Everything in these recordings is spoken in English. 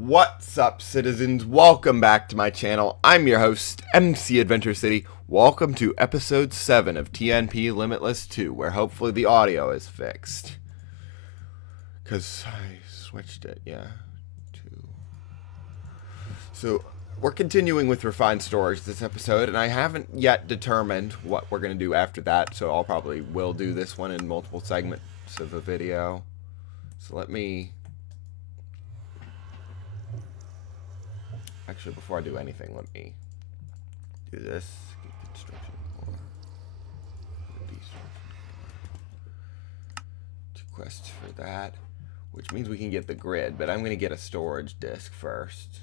What's up, citizens? Welcome back to my channel. I'm your host, MC Adventure City. Welcome to episode 7 of TNP Limitless 2, where hopefully the audio is fixed. Because I switched it, yeah. So, we're continuing with refined storage this episode, and I haven't yet determined what we're going to do after that, so I'll probably will do this one in multiple segments of a video. So let me... Actually, before I do anything, let me do this. Get construction core. Two quests for that, which means we can get the grid, but I'm going to get a storage disk first.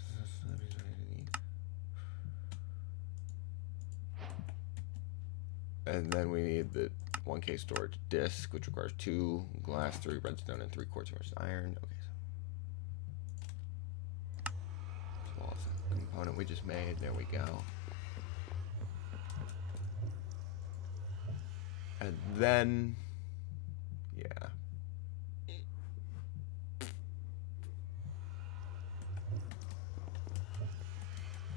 And then we need the 1K storage disk, which requires 2 glass, 3 redstone, and 3 quartz iron. Okay. Component we just made. There we go. And then, yeah.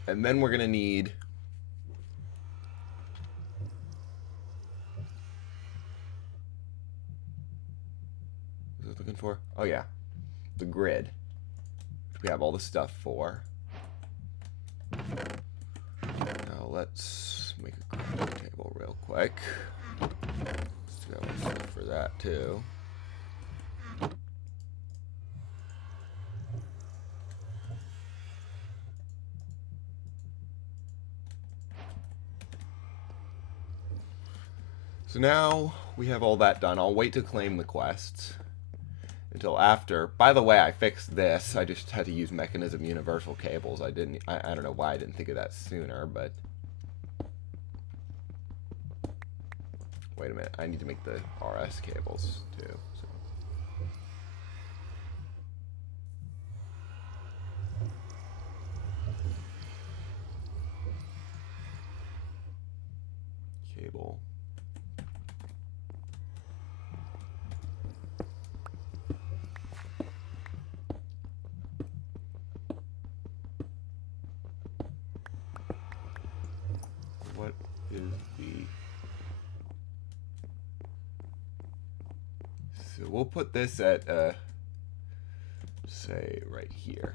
And then we're gonna need what was I looking for? Oh yeah, the grid, which we have all the stuff for. Now let's make a crafting table real quick. Let's go stuff for that too. So now we have all that done. I'll wait to claim the quests until after. By the way, I fixed this. I just had to use mechanism universal cables. I don't know why I didn't think of that sooner, but wait a minute. I need to make the RS cables too. So. Cable. What is the... So we'll put this at, say, right here.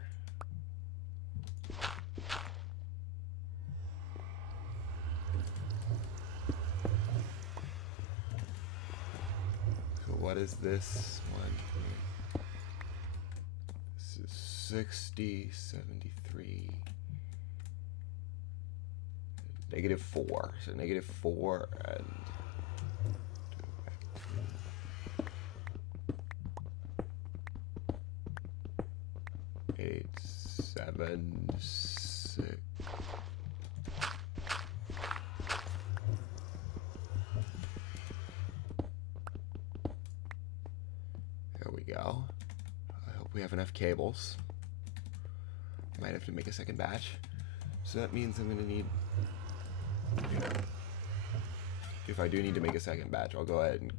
So what is this one? This is 60, 73... -4. So -4 and 8, 7, 6. There we go. I hope we have enough cables. Might have to make a second batch. So that means I'm going to need... If I do need to make a second batch, I'll go ahead and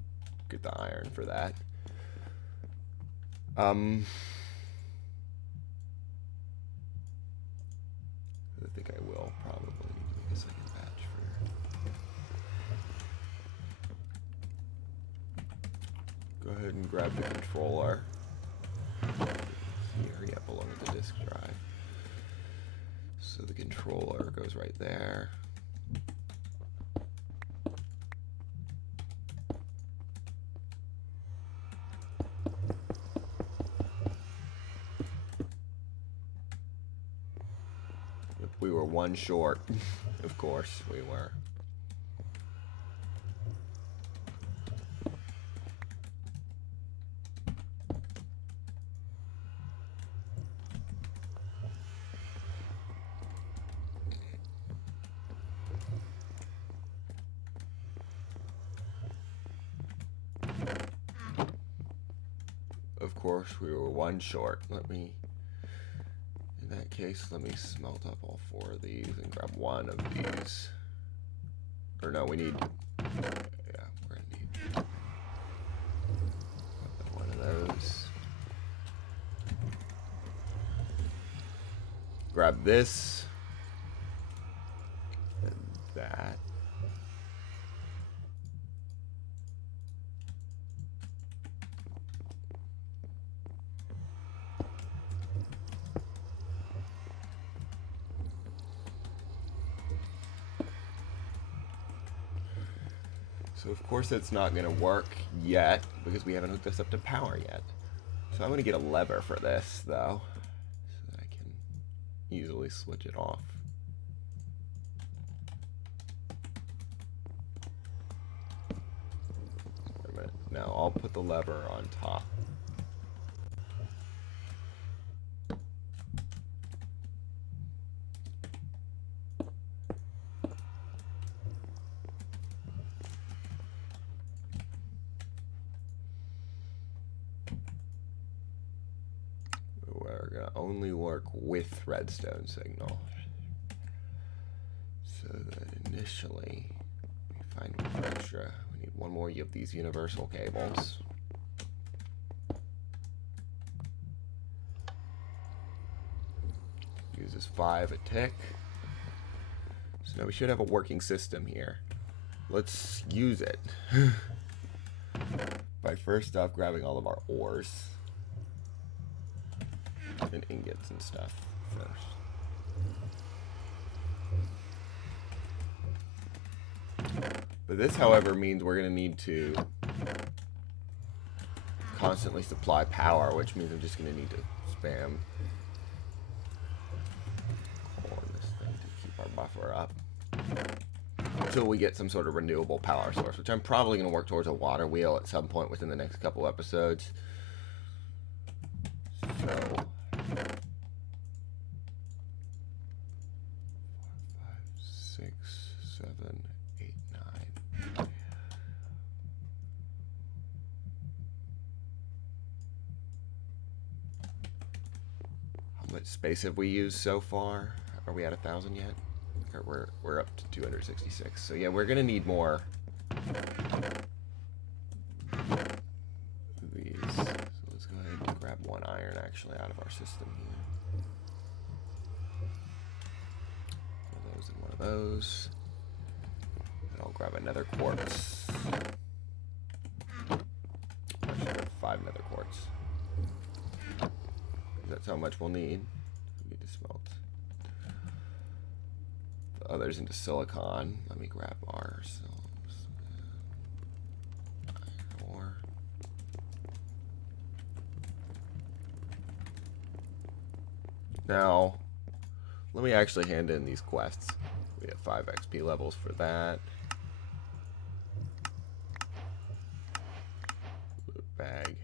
get the iron for that. I think I will probably need to make a second batch for... Go ahead and grab the controller. Here, yeah, along with the disk drive. So the controller goes right there. We were one short. Of course we were. Of course we were one short. In that case, let me smelt up all 4 of these and grab one of these. Or no, we need... Yeah, we're gonna need one of those. grab this and that. So of course it's not going to work yet because we haven't hooked this up to power yet. So I'm going to get a lever for this though, so that I can easily switch it off. Wait a minute. Now I'll put the lever on top. We're going to only work with redstone signal. So that initially we find one extra. We need one more of these universal cables. Uses 5 a tick. So now we should have a working system here. Let's use it. By first off grabbing all of our ores and ingots and stuff first. But this, however, means we're going to need to constantly supply power, which means I'm just going to need to spam coal on this thing to keep our buffer up until we get some sort of renewable power source, which I'm probably going to work towards a water wheel at some point within the next couple episodes. So 4, 5, 6, 7, 8, 9. How much space have we used so far? Are we at 1,000 yet? We're up to 266. So yeah, we're gonna need more of these. So let's go ahead and grab one iron actually out of our system here. One of those and one of those. And I'll grab another quartz. I should have 5 nether quartz. That's how much we'll need. We need to smelt the others into silicon. Let me grab ours. Iron ore. Now, let me actually hand in these quests. We have 5 XP levels for that. Loot bag.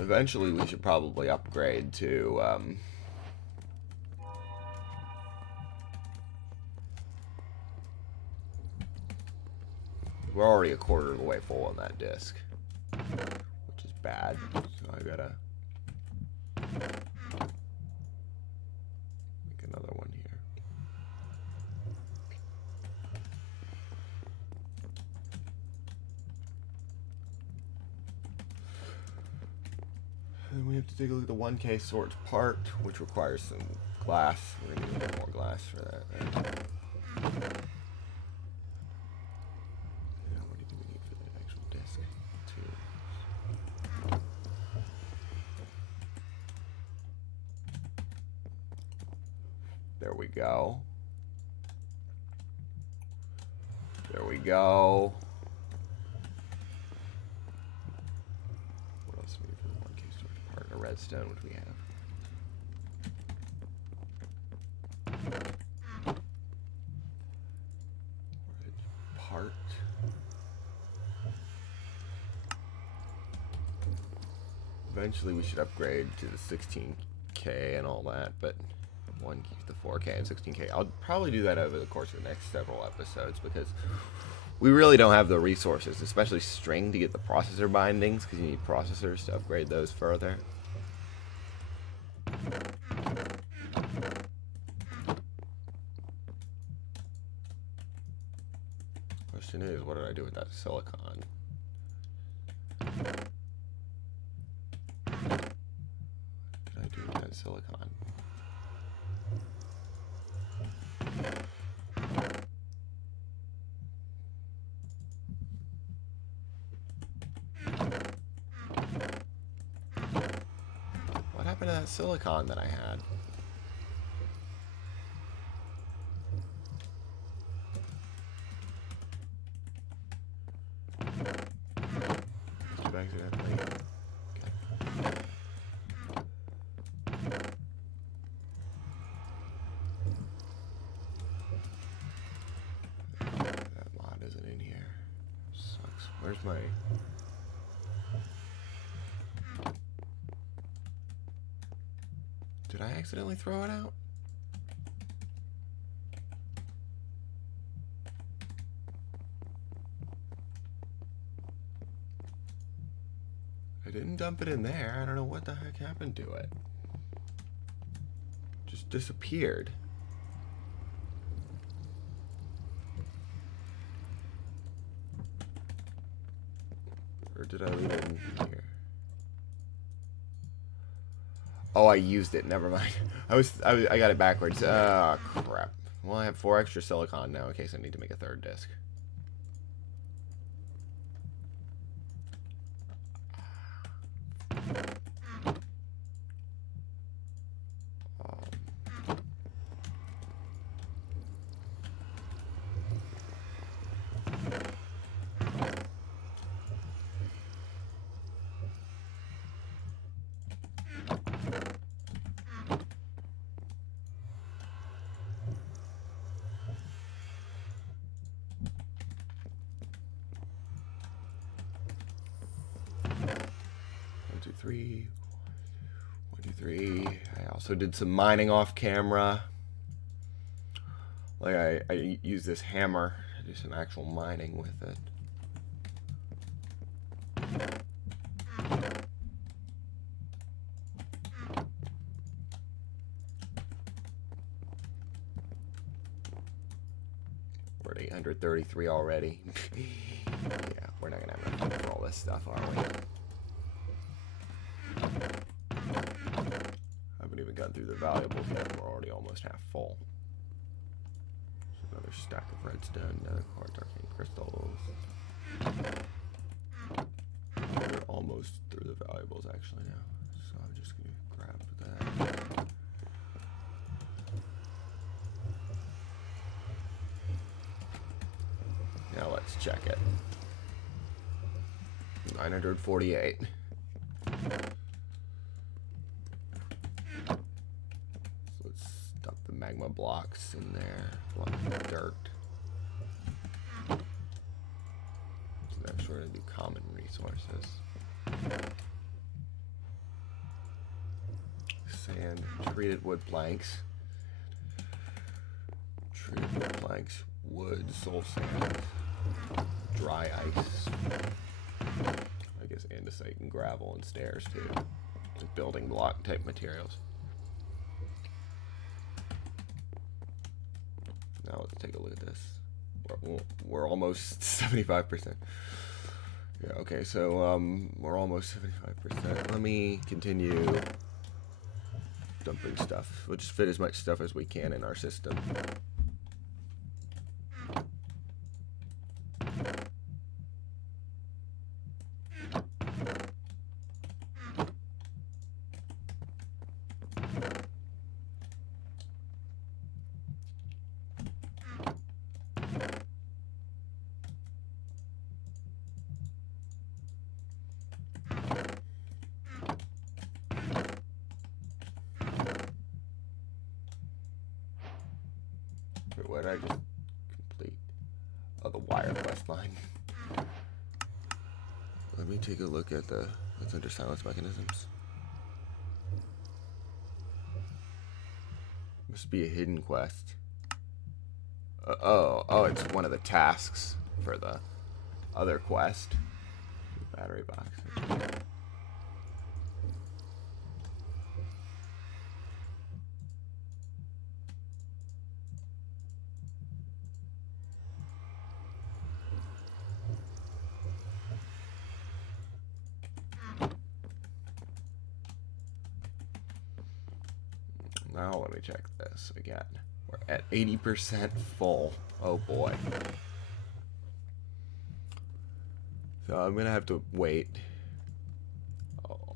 Eventually, we should probably upgrade to we're already a quarter of the way full on that disc, which is bad. So I gotta make another one here. And we have to take a look at the 1K sorts part, which requires some glass. We're gonna need a bit more glass for that. Right? Yeah, what do we need for that actual disc? 2. There we go. There we go. What else do we need for the 1K storage part? A redstone, which we have. Part. Eventually we should upgrade to the 16K and all that, but the 4K and 16K. I'll probably do that over the course of the next several episodes because we really don't have the resources, especially string, to get the processor bindings, because you need processors to upgrade those further. Question is, what did I do with that silicon? What did I do with that silicon? What happened to that silicon that I had? Accidentally. Okay. That mod isn't in here. Sucks. Where's my... Did I accidentally throw it out? I didn't dump it in there. I don't know what the heck happened to it. Just disappeared. Or did I leave it in here? Oh, I used it. Never mind. I got it backwards. Oh, crap. Well, I have 4 extra silicon now in case I need to make a 3rd disc. Three. 1, 2, 3. I also did some mining off camera. Like I use this hammer to do some actual mining with it. We're at 833 already. Yeah, we're not gonna have enough time for all this stuff, are we? Haven't even gotten through the valuables yet. We're already almost half full. Another stack of redstone, another quartz, arcane crystals. We're almost through the valuables actually now, so I'm just gonna grab that. Now let's check it. 948. Magma blocks in there, blocks of dirt. So next we're going to do common resources. Sand, treated wood planks. Treated wood planks, wood, soul sand, dry ice. I guess andesite and gravel and stairs too. Just building block type materials. Now let's take a look at this. We're almost 75%. Yeah, okay, so we're almost 75%. Let me continue dumping stuff. We'll just fit as much stuff as we can in our system. What did I just complete? Oh, the wire quest line. Let me take a look at the what's under silence mechanisms. Must be a hidden quest. Oh, it's one of the tasks for the other quest. Battery box. Now let me check this again. We're at 80% full. Oh boy. So I'm gonna have to wait.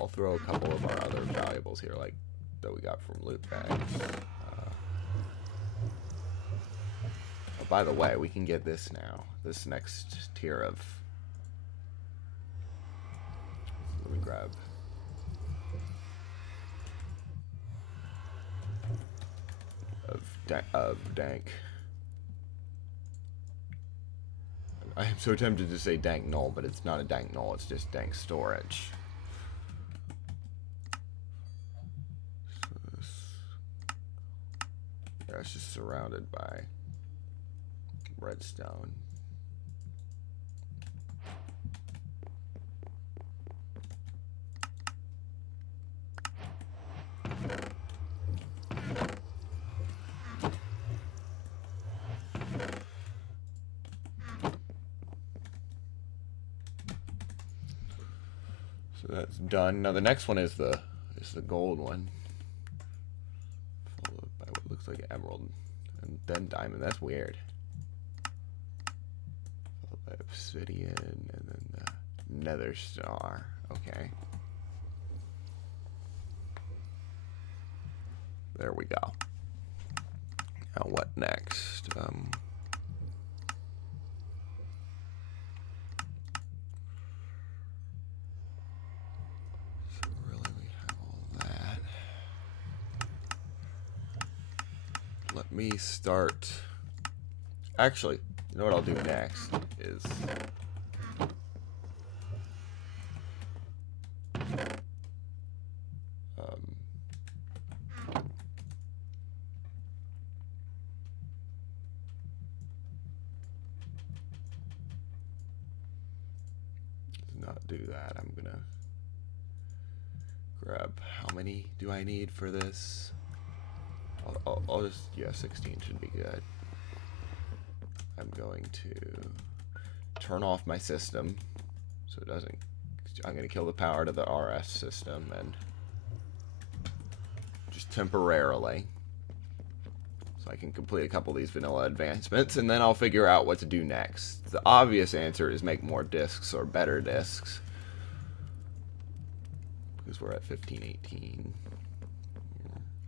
I'll throw a couple of our other valuables here, like that we got from loot bags. Oh, by the way, we can get this now. This next tier of. Let me grab. Of dank. I am so tempted to say dank null, but it's not a dank null, it's just dank storage. So yeah, it's just surrounded by redstone. So that's done. Now the next one is the gold one, followed by what looks like emerald, and then diamond. That's weird. Followed by obsidian, and then the nether star. Okay. There we go. Now what next? Let me start. Actually, you know what I'll do next is not do that. I'm gonna grab, how many do I need for this? I'll just, yeah, 16 should be good. I'm going to turn off my system so it doesn't, I'm going to kill the power to the RS system and just temporarily, so I can complete a couple of these vanilla advancements, and then I'll figure out what to do next. The obvious answer is make more discs or better discs, because we're at 1518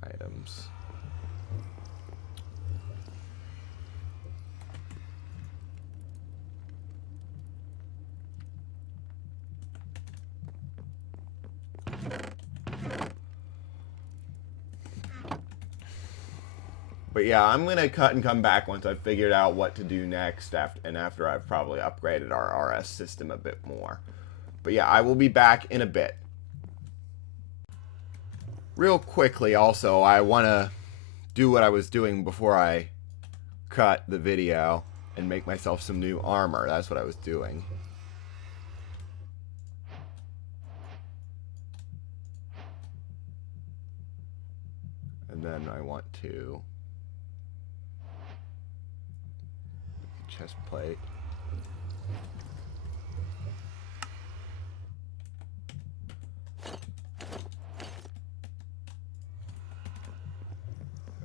items. But yeah, I'm going to cut and come back once I've figured out what to do next, after I've probably upgraded our RS system a bit more. But yeah, I will be back in a bit. Real quickly also, I want to do what I was doing before I cut the video and make myself some new armor. That's what I was doing. And then I want to chest plate. There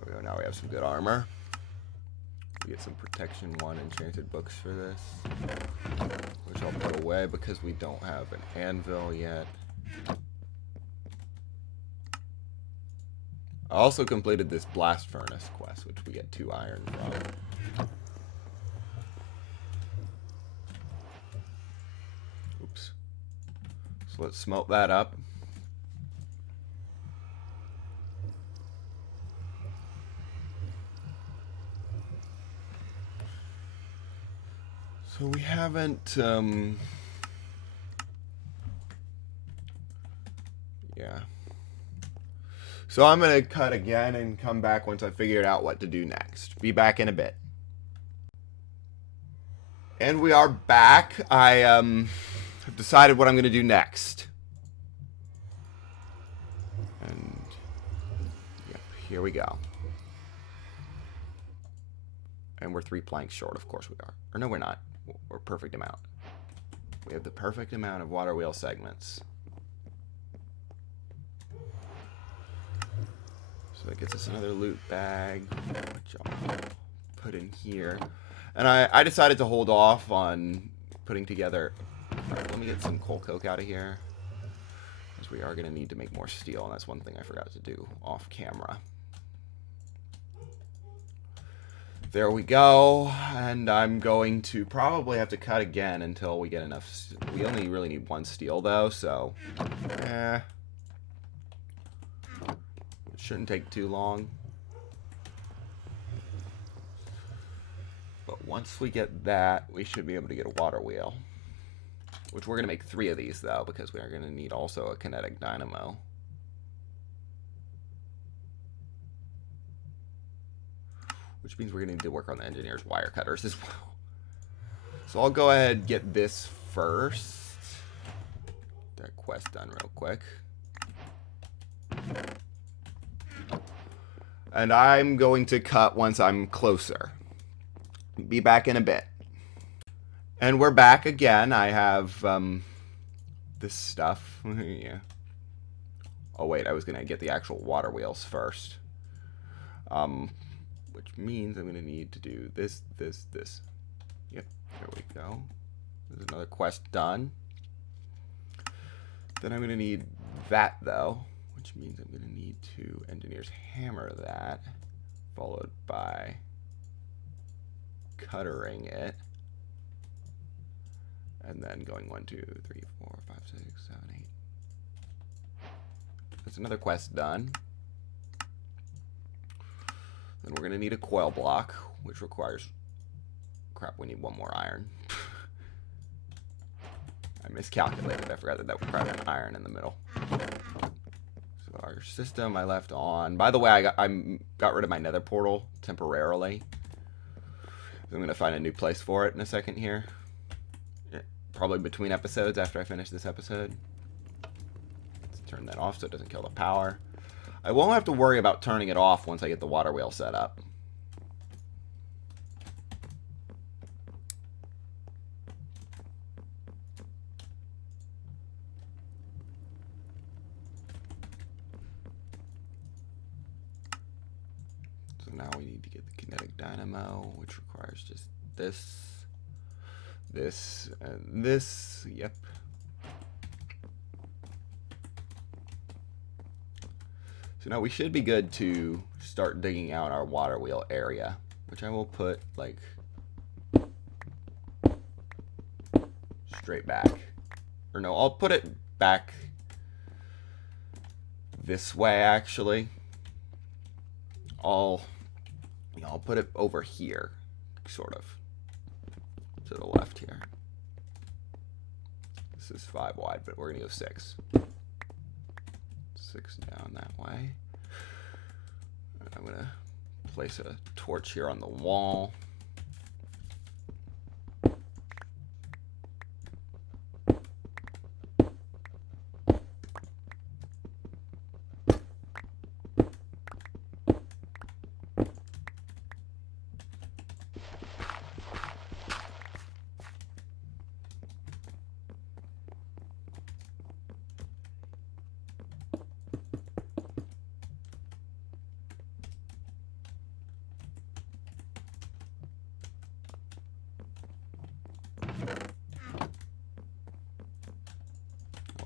we go. Now we have some good armor. We get some protection 1 enchanted books for this, which I'll put away because we don't have an anvil yet. I also completed this blast furnace quest, which we get 2 iron from. Oops. So let's smelt that up. So we haven't, yeah. So I'm going to cut again and come back once I figured out what to do next. Be back in a bit. And we are back. I have decided what I'm going to do next. And yep, here we go. And we're 3 planks short, of course we are. Or no, we're not. We're perfect amount. We have the perfect amount of water wheel segments. So So that gets us another loot bag, which I'll put in here. And I decided to hold off on putting together... Alright, let me get some coal coke out of here. Because we are going to need to make more steel, and that's one thing I forgot to do off camera. There we go, and I'm going to probably have to cut again until we get enough. We only really need one steel though, so it shouldn't take too long. But once we get that, we should be able to get a water wheel, which we're going to make 3 of these though, because we are going to need also a kinetic dynamo. Which means we're going to need to work on the engineer's wire cutters as well. So I'll go ahead and get this first. That quest done real quick. And I'm going to cut once I'm closer. Be back in a bit. And we're back again. I have this stuff. Yeah. Oh wait, I was going to get the actual water wheels first. Which means I'm going to need to do this. Yep, there we go. There's another quest done. Then I'm going to need that, though, which means I'm going to need to engineer's hammer that, followed by cuttering it, and then going 1, 2, 3, 4, 5, 6, 7, 8. That's another quest done. Then we're going to need a coil block, which requires... Crap, we need 1 more iron. I miscalculated. I forgot that that would require an iron in the middle. So our system I left on... By the way, I got rid of my nether portal temporarily. I'm going to find a new place for it in a second here. Yeah, probably between episodes after I finish this episode. Let's turn that off so it doesn't kill the power. I won't have to worry about turning it off once I get the water wheel set up. So now we need to get the kinetic dynamo, which requires just this, this, and this. Yep. So now we should be good to start digging out our water wheel area, which I will put like straight back. Or no, I'll put it back this way actually. I'll put it over here, sort of, to the left here. This is 5 wide, but we're gonna go 6. 6 down that way. And I'm gonna place a torch here on the wall.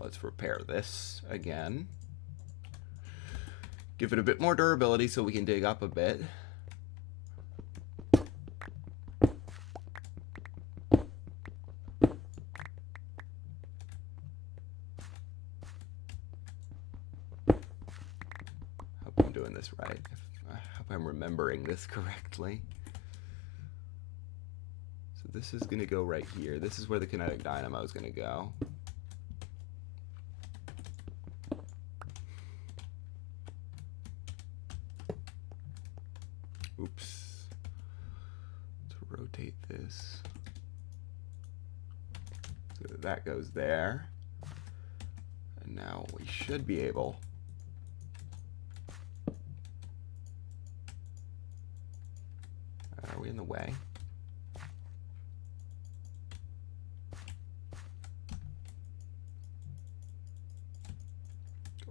Let's repair this again. Give it a bit more durability so we can dig up a bit. Hope I'm doing this right. I hope I'm remembering this correctly. So this is going to go right here. This is where the kinetic dynamo is going to go. Oops. Let's rotate this. So that goes there. And now we should be able Are we in the way?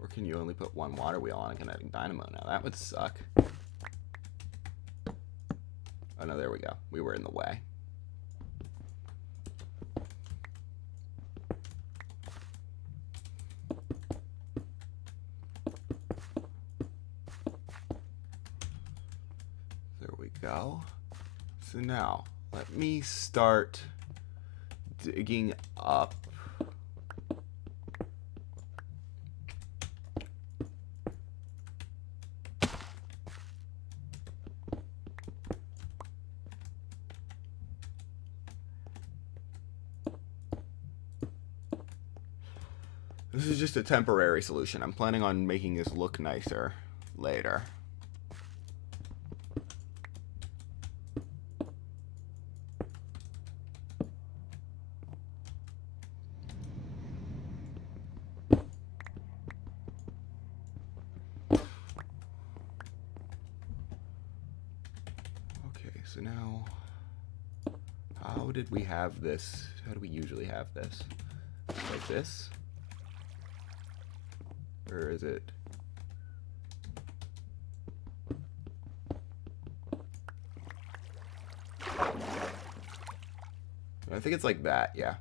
Or can you only put one water wheel on a kinetic dynamo now? That would suck. Oh no, there we go. We were in the way. There we go. So now, let me start digging up. This is just a temporary solution. I'm planning on making this look nicer later. Okay, so now, how did we have this? How do we usually have this? Like this? Or is it? I think it's like that, yeah.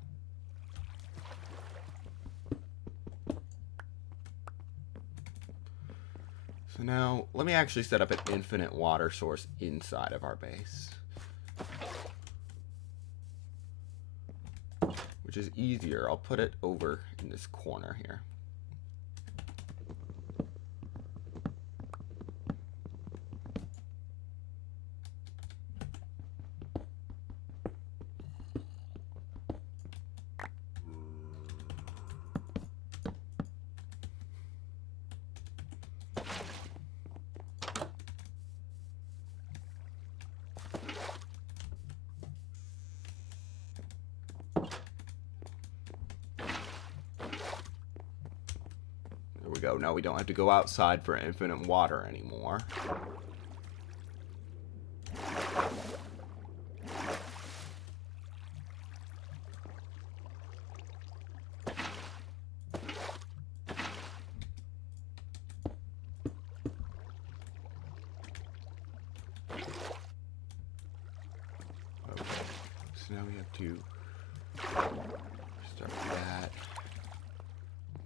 So now, let me actually set up an infinite water source inside of our base. Which is easier. I'll put it over in this corner here. There we go. Now we don't have to go outside for infinite water anymore. Okay. So now we have to start with that.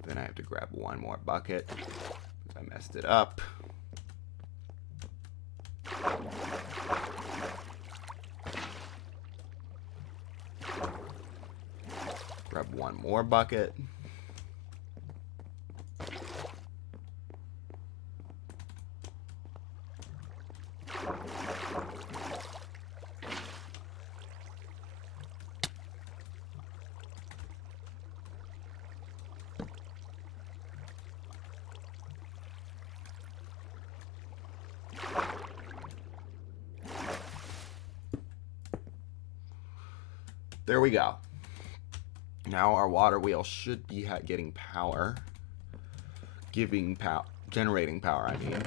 Then I have to grab one more bucket because I messed it up. Grab one more bucket. There we go. Now our water wheel should be getting power. Generating power, I mean.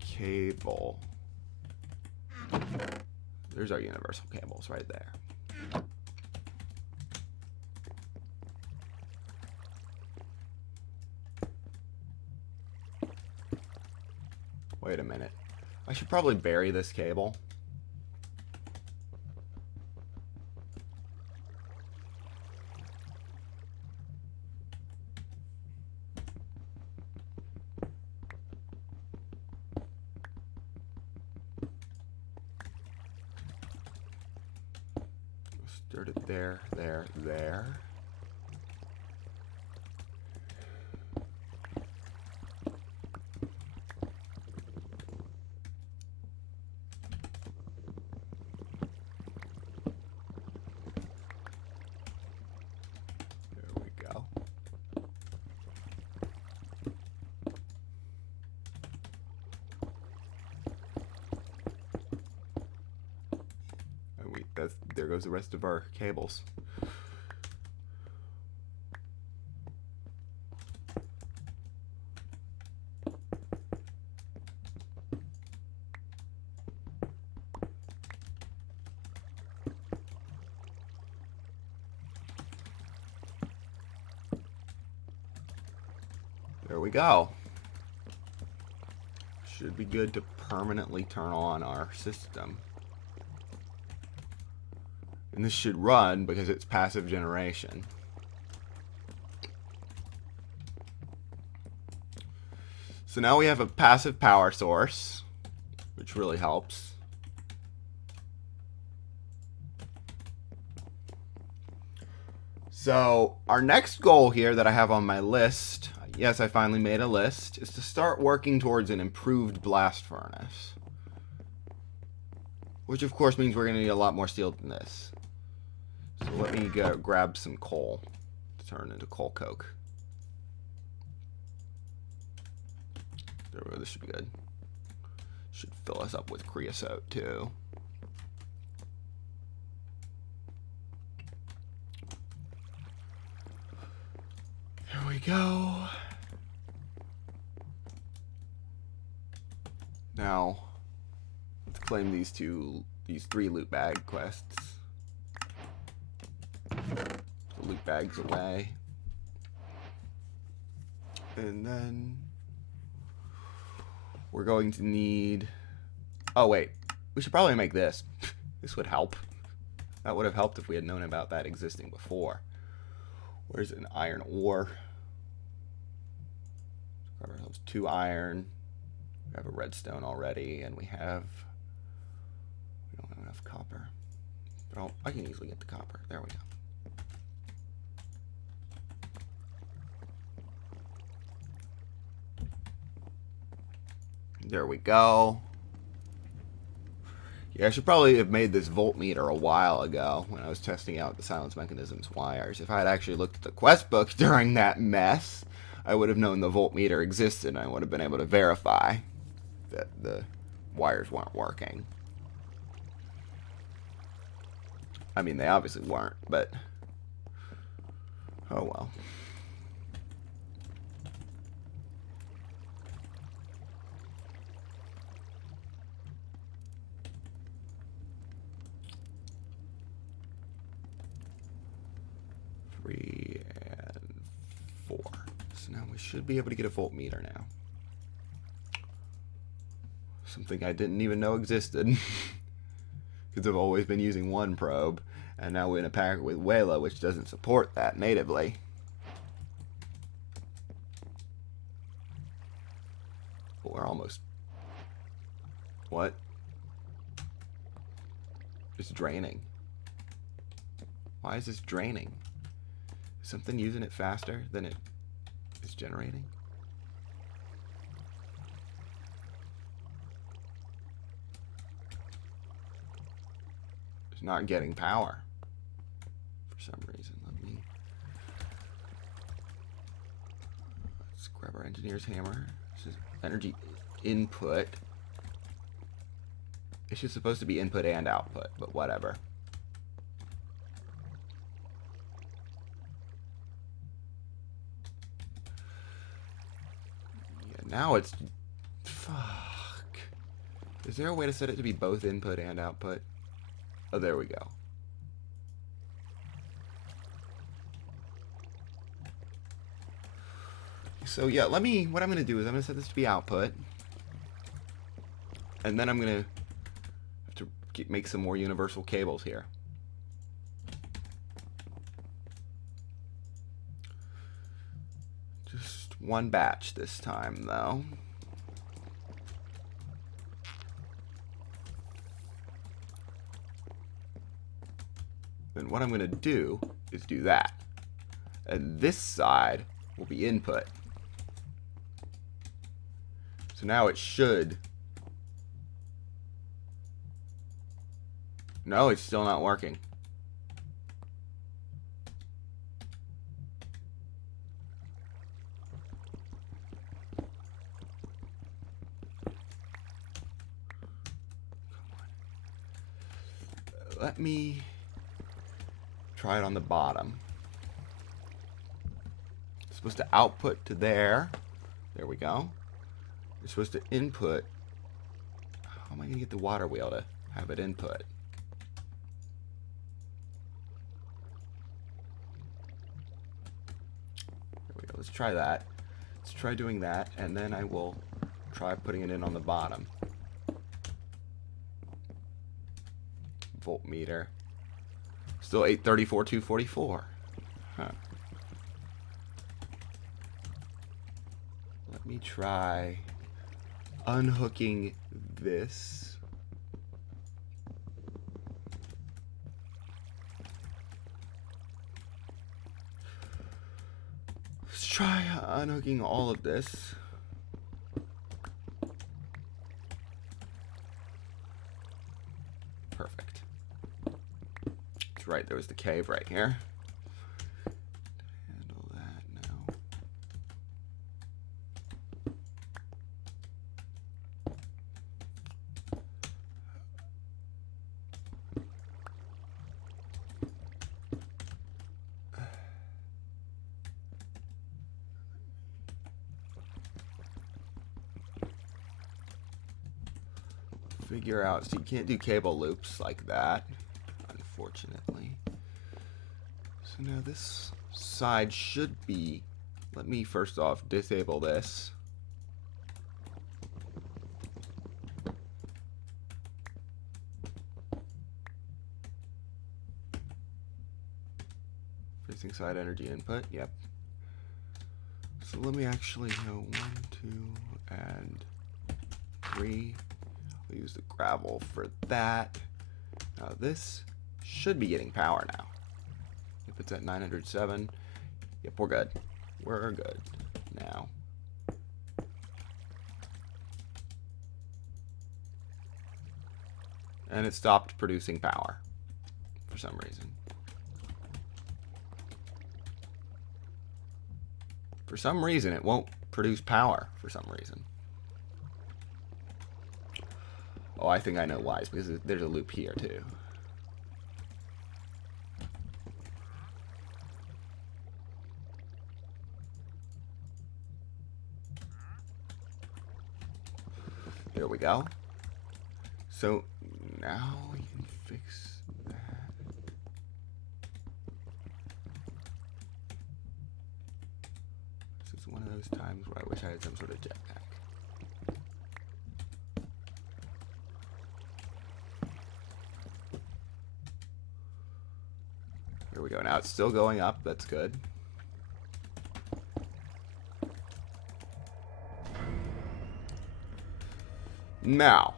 Cable. There's our universal cables right there. Wait a minute. I should probably bury this cable. Start it there, there, there. There goes the rest of our cables. There we go. Should be good to permanently turn on our system. And this should run because it's passive generation. So now we have a passive power source, which really helps. So our next goal here that I have on my list, yes, I finally made a list, is to start working towards an improved blast furnace. Which of course means we're going to need a lot more steel than this. So let me go grab some coal to turn into coal coke. There we go, this should be good. Should fill us up with creosote too. There we go. Now, let's claim these three loot bag quests. The loot bags away. And then we're going to need... Oh, wait. We should probably make this. This would help. That would have helped if we had known about that existing before. Where's an iron ore? Grab ourselves 2 iron. We have a redstone already, and we don't have enough copper. But I can easily get the copper. There we go. There we go. Yeah, I should probably have made this voltmeter a while ago when I was testing out the silence mechanism's wires. If I had actually looked at the quest book during that mess, I would have known the voltmeter existed, and I would have been able to verify that the wires weren't working. I mean, they obviously weren't, but oh well. Should be able to get a voltmeter now. Something I didn't even know existed. Because I've always been using one probe, and now we're in a pack with Wayla, which doesn't support that natively. But we're almost... What? It's draining. Why is this draining? Is something using it faster than it is generating? It's not getting power for some reason. Let's grab our engineer's hammer. This is energy input. It's just supposed to be input and output, but whatever. Now it's... Fuck. Is there a way to set it to be both input and output? Oh, there we go. So yeah, what I'm going to do is I'm going to set this to be output. And then I'm going to have to make some more universal cables here. One batch this time, though. Then what I'm going to do is do that. And this side will be input. So now it should... No, it's still not working. Let me try it on the bottom. It's supposed to output to there. There we go. It's supposed to input. How am I going to get the water wheel to have it input? There we go. Let's try that. Let's try doing that, and then I will try putting it in on the bottom. Voltmeter. Still 834, 244. Huh. Let me try unhooking this. Let's try unhooking all of this. Perfect. That's right, there was the cave right here. Handle that now. Figure out, so you can't do cable loops like that, unfortunately. So now this side should be, let me first off disable this. Facing side energy input, yep. So let me actually go 1, 2, and 3. We'll use the gravel for that. Now this should be getting power now. If it's at 907, yep, we're good. We're good now. And it stopped producing power for some reason. For some reason, it won't produce power for some reason. Oh, I think I know why. It's because there's a loop here, too. There we go. So, now we can fix that. This is one of those times where I wish I had some sort of jetpack. Here we go. Now it's still going up. That's good. Now.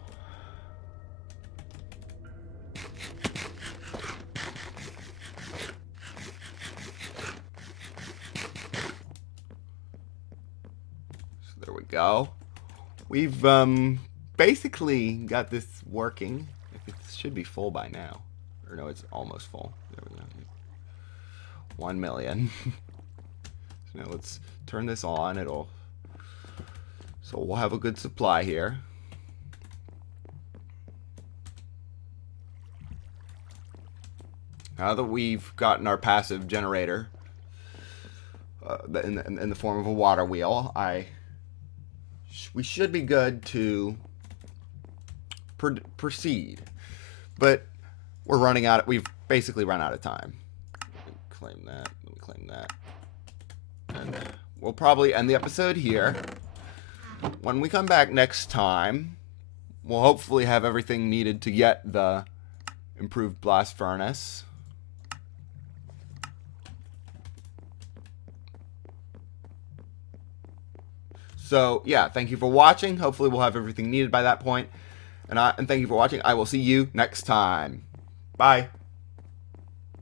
So there we go. We've basically got this working. It should be full by now. Or no, it's almost full. There we go. 1 million. So now let's turn this on. So we'll have a good supply here. Now that we've gotten our passive generator in the form of a water wheel, we should be good to proceed. But we're running out. We've basically run out of time. Claim that. Let me claim that. And we'll probably end the episode here. When we come back next time, we'll hopefully have everything needed to get the improved blast furnace. So, yeah, thank you for watching. Hopefully we'll have everything needed by that point. And thank you for watching. I will see you next time. Bye.